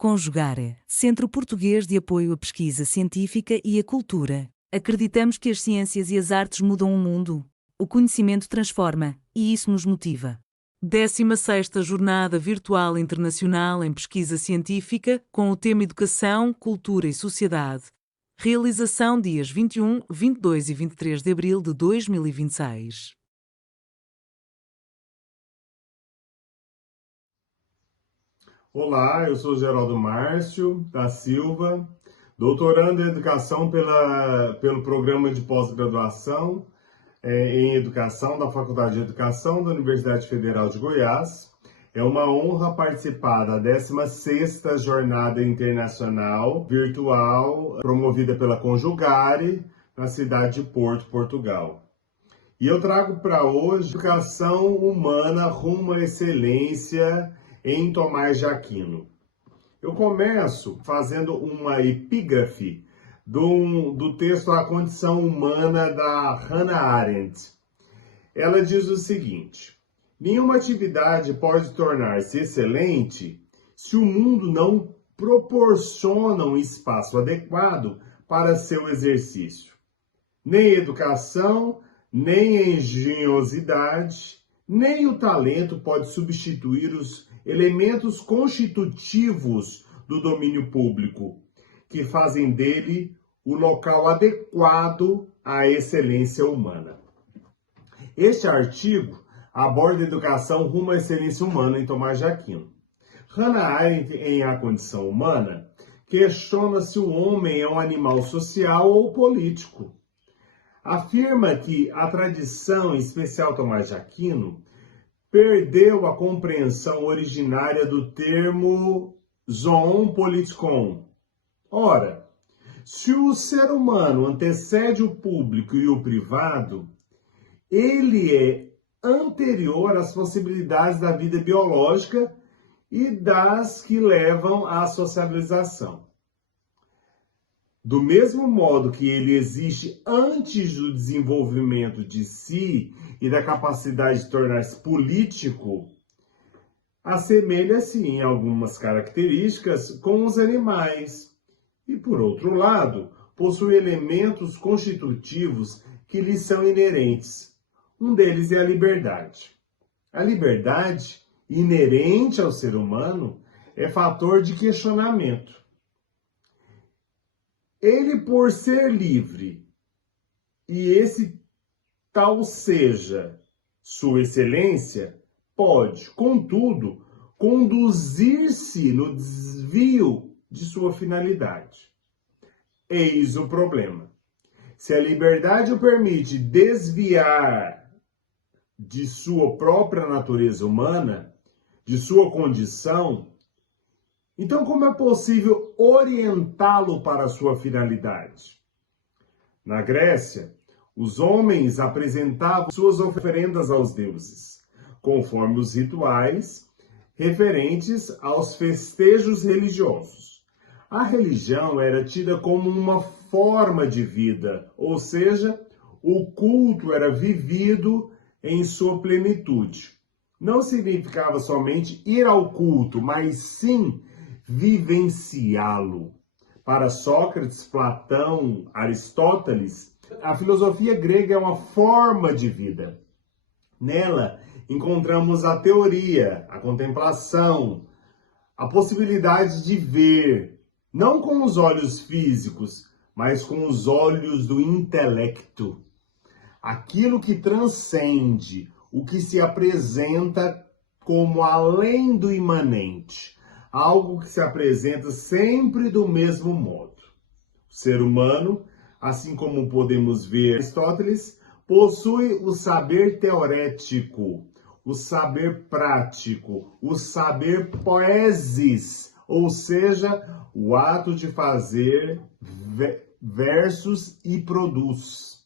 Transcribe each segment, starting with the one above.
Conjugare, Centro Português de Apoio à Pesquisa Científica e à Cultura. Acreditamos que as ciências e as artes mudam o mundo. O conhecimento transforma, e isso nos motiva. 16ª Jornada Virtual Internacional em Pesquisa Científica, com o tema Educação, Cultura e Sociedade. Realização dias 21, 22 e 23 de abril de 2026. Olá, eu sou Geraldo Márcio da Silva, doutorando em Educação pelo Programa de Pós-Graduação em Educação da Faculdade de Educação da Universidade Federal de Goiás. É uma honra participar da 16ª Jornada Internacional Virtual promovida pela Conjugare na cidade de Porto, Portugal. E eu trago para hoje Educação Humana rumo à Excelência em Tomás de Aquino. Eu começo fazendo uma epígrafe do texto A Condição Humana da Hannah Arendt. Ela diz o seguinte: nenhuma atividade pode tornar-se excelente se o mundo não proporciona um espaço adequado para seu exercício. Nem educação, nem a engenhosidade, nem o talento pode substituir os elementos constitutivos do domínio público, que fazem dele o local adequado à excelência humana. Este artigo aborda a educação rumo à excelência humana em Tomás de Aquino. Hannah Arendt, em A Condição Humana, questiona se o homem é um animal social ou político. Afirma que a tradição, em especial Tomás de Aquino, perdeu a compreensão originária do termo zoon politikon. Ora, se o ser humano antecede o público e o privado, ele é anterior às possibilidades da vida biológica e das que levam à socialização. Do mesmo modo que ele existe antes do desenvolvimento de si e da capacidade de tornar-se político, assemelha-se em algumas características com os animais. E, por outro lado, possui elementos constitutivos que lhes são inerentes. Um deles é a liberdade. A liberdade, inerente ao ser humano, é fator de questionamento. Ele, por ser livre, e esse tal seja sua excelência, pode, contudo, conduzir-se no desvio de sua finalidade. Eis o problema. Se a liberdade o permite desviar de sua própria natureza humana, de sua condição, então como é possível orientá-lo para a sua finalidade? Na Grécia, os homens apresentavam suas oferendas aos deuses, conforme os rituais referentes aos festejos religiosos. A religião era tida como uma forma de vida, ou seja, o culto era vivido em sua plenitude. Não significava somente ir ao culto, mas sim vivenciá-lo. Para Sócrates, Platão, Aristóteles, a filosofia grega é uma forma de vida. Nela encontramos a teoria, a contemplação, a possibilidade de ver, não com os olhos físicos, mas com os olhos do intelecto. Aquilo que transcende, o que se apresenta como além do imanente. Algo que se apresenta sempre do mesmo modo. O ser humano, assim como podemos ver Aristóteles, possui o saber teorético, o saber prático, o saber poesis, ou seja, o ato de fazer versos e produz.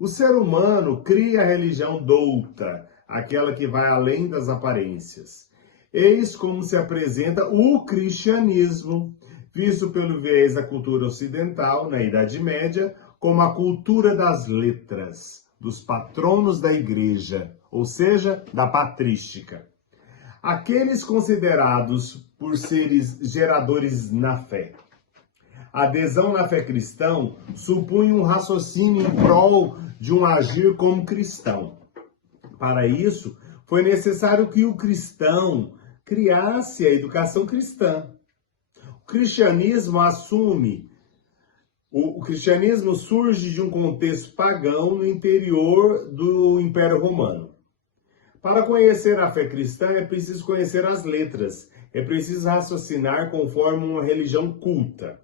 O ser humano cria a religião douta, aquela que vai além das aparências. Eis como se apresenta o cristianismo, visto pelo viés da cultura ocidental, na Idade Média, como a cultura das letras, dos patronos da igreja, ou seja, da patrística. Aqueles considerados por seres geradores na fé. A adesão na fé cristã supunha um raciocínio em prol de um agir como cristão. Para isso, foi necessário que o cristão criasse a educação cristã. O cristianismo surge de um contexto pagão no interior do Império Romano. Para conhecer a fé cristã é preciso conhecer as letras, é preciso raciocinar conforme uma religião culta.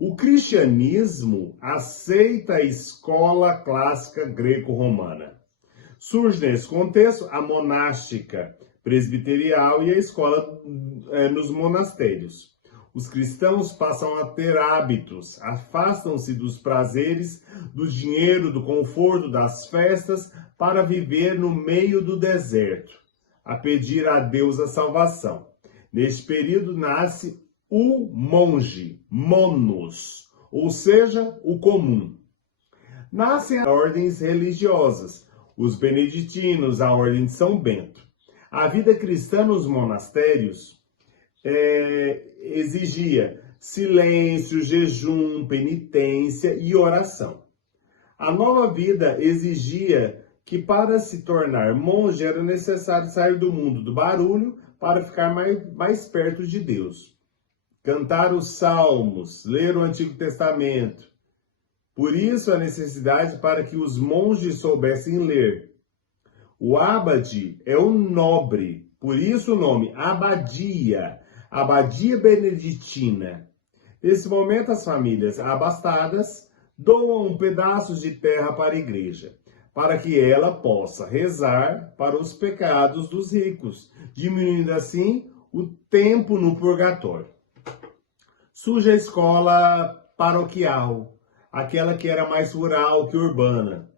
O cristianismo aceita a escola clássica greco-romana. Surge nesse contexto a monástica presbiterial e a escola nos monastérios. Os cristãos passam a ter hábitos, afastam-se dos prazeres, do dinheiro, do conforto, das festas, para viver no meio do deserto, a pedir a Deus a salvação. Neste período nasce o monge, monos, ou seja, o comum. Nascem as ordens religiosas, os beneditinos, a ordem de São Bento. A vida cristã nos monastérios exigia silêncio, jejum, penitência e oração. A nova vida exigia que para se tornar monge era necessário sair do mundo do barulho para ficar mais perto de Deus. Cantar os salmos, ler o Antigo Testamento. Por isso a necessidade para que os monges soubessem ler. O abade é um nobre, por isso o nome abadia, abadia beneditina. Nesse momento as famílias abastadas doam pedaços de terra para a igreja, para que ela possa rezar para os pecados dos ricos, diminuindo assim o tempo no purgatório. Surge a escola paroquial, aquela que era mais rural que urbana.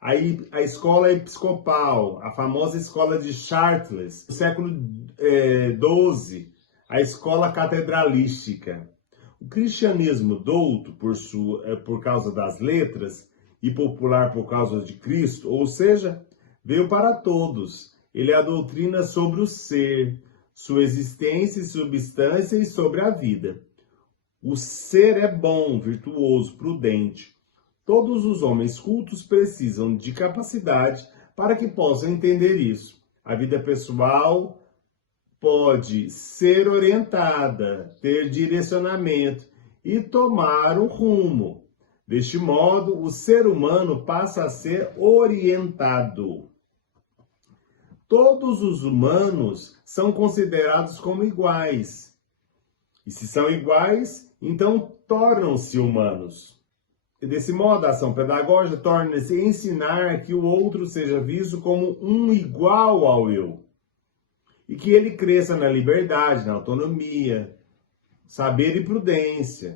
Aí a escola episcopal, a famosa escola de Chartres, no século XII, a escola catedralística. O cristianismo douto por causa das letras e popular por causa de Cristo, ou seja, veio para todos. Ele é a doutrina sobre o ser, sua existência e substância e sobre a vida. O ser é bom, virtuoso, prudente. Todos os homens cultos precisam de capacidade para que possam entender isso. A vida pessoal pode ser orientada, ter direcionamento e tomar um rumo. Deste modo, o ser humano passa a ser orientado. Todos os humanos são considerados como iguais. E se são iguais, então tornam-se humanos. E desse modo, a ação pedagógica torna-se ensinar que o outro seja visto como um igual ao eu. E que ele cresça na liberdade, na autonomia, saber e prudência.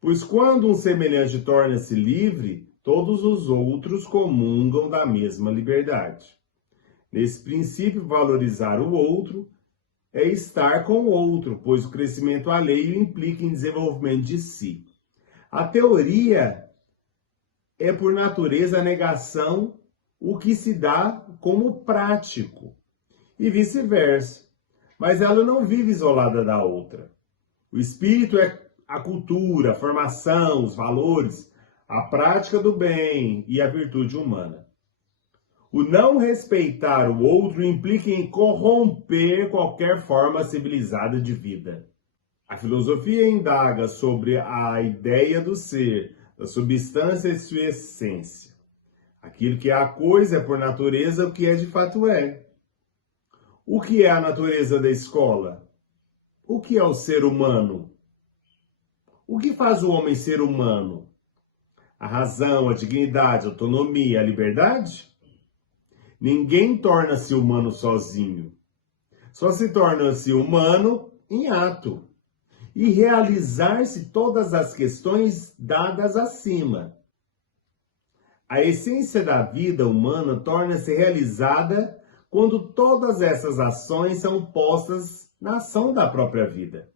Pois quando um semelhante torna-se livre, todos os outros comungam da mesma liberdade. Nesse princípio, valorizar o outro é estar com o outro, pois o crescimento alheio implica em desenvolvimento de si. A teoria é, por natureza, a negação, o que se dá como prático, e vice-versa. Mas ela não vive isolada da outra. O espírito é a cultura, a formação, os valores, a prática do bem e a virtude humana. O não respeitar o outro implica em corromper qualquer forma civilizada de vida. A filosofia indaga sobre a ideia do ser, da substância e sua essência. Aquilo que é a coisa é por natureza o que é de fato é. O que é a natureza da escola? O que é o ser humano? O que faz o homem ser humano? A razão, a dignidade, a autonomia, a liberdade? Ninguém torna-se humano sozinho. Só se torna-se humano em ato. E realizar-se todas as questões dadas acima. A essência da vida humana torna-se realizada quando todas essas ações são postas na ação da própria vida.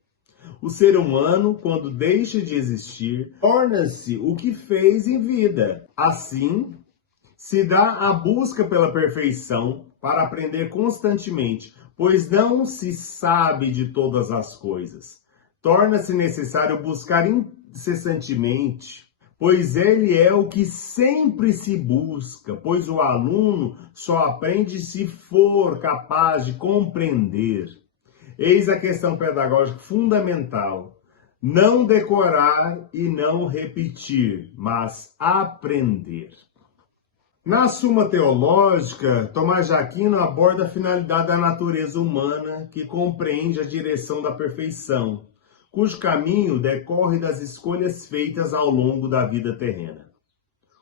O ser humano, quando deixa de existir, torna-se o que fez em vida. Assim, se dá a busca pela perfeição, para aprender constantemente, pois não se sabe de todas as coisas. Torna-se necessário buscar incessantemente, pois ele é o que sempre se busca, pois o aluno só aprende se for capaz de compreender. Eis a questão pedagógica fundamental. Não decorar e não repetir, mas aprender. Na Suma Teológica, Tomás de Aquino aborda a finalidade da natureza humana, que compreende a direção da perfeição, cujo caminho decorre das escolhas feitas ao longo da vida terrena.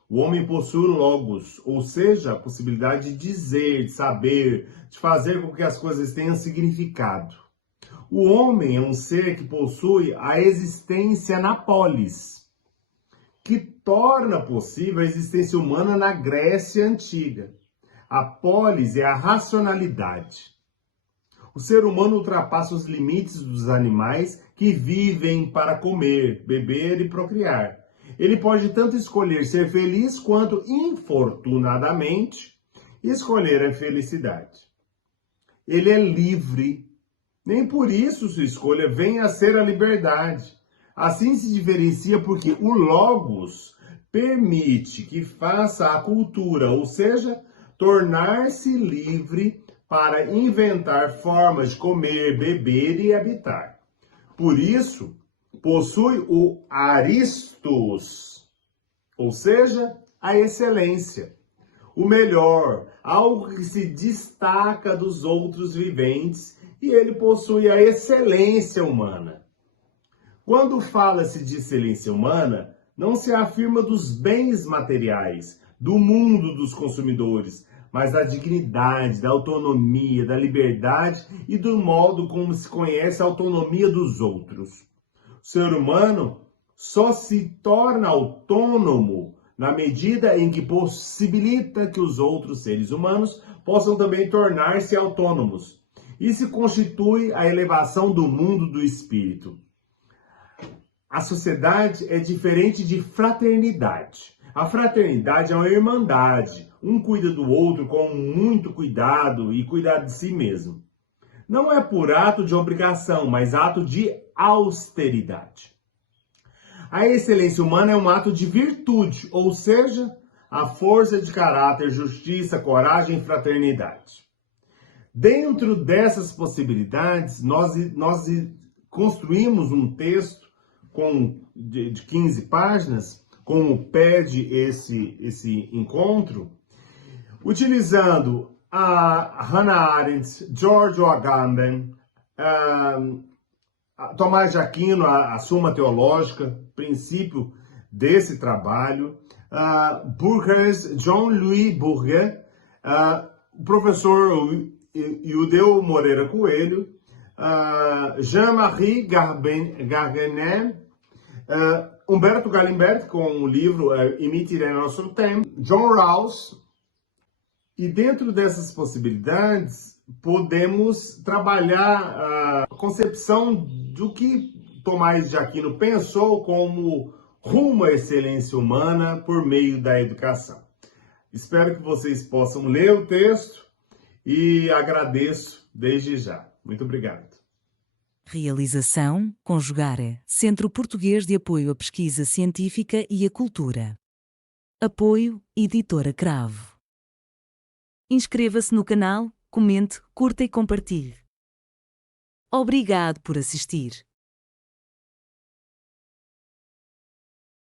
O homem possui o logos, ou seja, a possibilidade de dizer, de saber, de fazer com que as coisas tenham significado. O homem é um ser que possui a existência na polis, que torna possível a existência humana na Grécia Antiga. A polis é a racionalidade. O ser humano ultrapassa os limites dos animais que vivem para comer, beber e procriar. Ele pode tanto escolher ser feliz quanto, infortunadamente, escolher a infelicidade. Ele é livre. Nem por isso sua escolha vem a ser a liberdade. Assim se diferencia porque o Logos permite que faça a cultura, ou seja, tornar-se livre para inventar formas de comer, beber e habitar. Por isso, possui o Aristos, ou seja, a excelência, o melhor, algo que se destaca dos outros viventes, e ele possui a excelência humana. Quando fala-se de excelência humana, não se afirma dos bens materiais, do mundo dos consumidores, mas da dignidade, da autonomia, da liberdade e do modo como se conhece a autonomia dos outros. O ser humano só se torna autônomo na medida em que possibilita que os outros seres humanos possam também tornar-se autônomos. Isso constitui a elevação do mundo do espírito. A sociedade é diferente de fraternidade. A fraternidade é uma irmandade. Um cuida do outro com muito cuidado e cuidar de si mesmo. Não é por ato de obrigação, mas ato de austeridade. A excelência humana é um ato de virtude, ou seja, a força de caráter, justiça, coragem e fraternidade. Dentro dessas possibilidades, nós construímos um texto de 15 páginas, como pede esse encontro, utilizando a Hannah Arendt, George Agamben, Tomás de Aquino, a Suma Teológica, princípio desse trabalho, Burgers, John Louis Burger, o professor Ildeu Moreira Coelho, Jean-Marie Garganet, Humberto Galimberti, com o livro Imite Nosso Tempo, John Rawls. E dentro dessas possibilidades, podemos trabalhar a concepção do que Tomás de Aquino pensou como rumo à excelência humana por meio da educação. Espero que vocês possam ler o texto e agradeço desde já. Muito obrigado. Realização Conjugare, Centro Português de Apoio à Pesquisa Científica e à Cultura. Apoio Editora Cravo. Inscreva-se no canal, comente, curta e compartilhe. Obrigado por assistir.